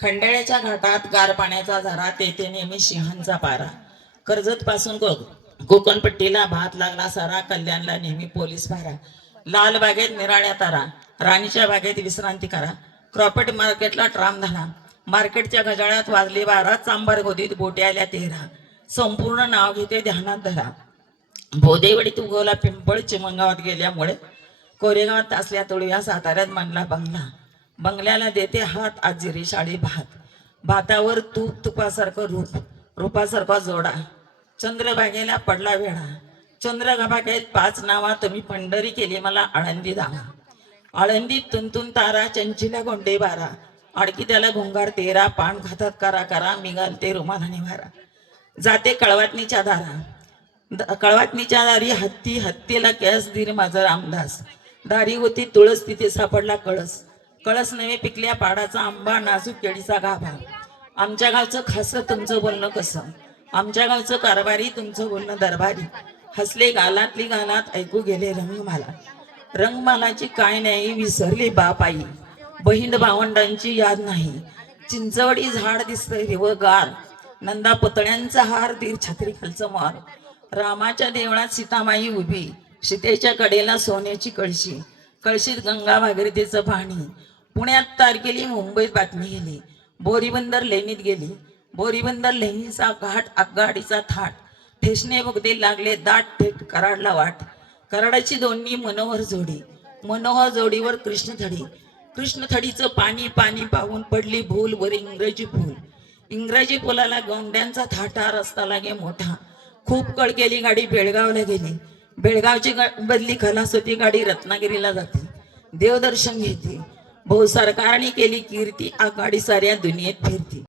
खंडाळ्याच्या घाटात गार पाण्याचा झरा, तेथे नेहमी सिंहांचा पारा. कर्जत पासून कोकणपट्टीला भात लागला सारा, कल्याणला नेहमी पोलीस भारा. लाल बागेत निराळ्या तारा, राणीच्या बागेत विश्रांती करा. क्रॉफर्ड मार्केटला ट्राम धरा, मार्केटच्या गजाळ्यात वाजले 12, चांबार गोदीत बोटे आल्या 13. संपूर्ण नाव घेते ध्यानात धरा. भोदेवडीत उगवला पिंपळ, चिमणगावात गेल्यामुळे कोरेगावात असल्या तोडव्या, साताऱ्यात मांडला बंगला. बंगल्याला देते हात आजिरी शाळी भात. भातावर तूप, तुपासारखं रूप, रूपासारखा जोडा. चंद्रभागेला पडला वेढा, चंद्रभागेत 5 नावा, तुम्ही पंढरी केली मला आळंदी दावा. आळंदीत तुंतून तारा, चंचीला गोंडे बारा, अडकी त्याला घुंगार 13. पान खातात करा करा, मी घालते रुमालाने भारा. जाते कळवाटणीच्या दारा, कळवाटणीच्या दारी हत्ती, हत्तीला कॅस धीर माझा रामदास. दारी होती तुळस, तिथे सापडला कळस. कळस नवे पिकल्या पाडाचा आंबा, नाजूक केळीचा गाभा. आमच्या गावचं खासं, तुमचं बोलणं कसं. आमच्या गावचं कारभारी, तुमचं बोलणं दरबारी. हसले गालातली गालात, ऐकू गेले रंगमाला. रंगमालाची काय नाही, विसरली बाप आई. बहीण भावंडांची याद नाही. चिंचवडी झाड दिसतंय हिरवगार, नंदा पुतळ्यांचा हार, तीर छत्री खालचं मार. रामाच्या देवळात सीतामाई उभी, सीतेच्या कडेला सोन्याची कळशी. कळशीत गंगा भागीरथीचं पाणी. पुण्यात तारकेली, मुंबईत बातमी गेली. बोरीबंदर लेणीत गेली. बोरीबंदर लेणीचा घाट, आगगाडीचा थाट. ठेसणे बोगदे लागले दाट, थेट कराडला वाट. कराडाची दोन्ही मनोहर जोडी, मनोहर जोडीवर कृष्णथडी. कृष्णथडीचं पाणी पाणी पाहून पडली भूल, वर इंग्रजी फूल. इंग्रजी पुलाला गोंड्यांचा थाटा, रस्ता लागे मोठा. खूप कळ केली गाडी, बेळगावला गेली. बेळगावची बदली खलास होती, गाडी रत्नागिरीला जाते. देवदर्शन घेते. भाऊ सरकारने केली कीर्ती, आघाडी साऱ्या दुनियेत फिरती.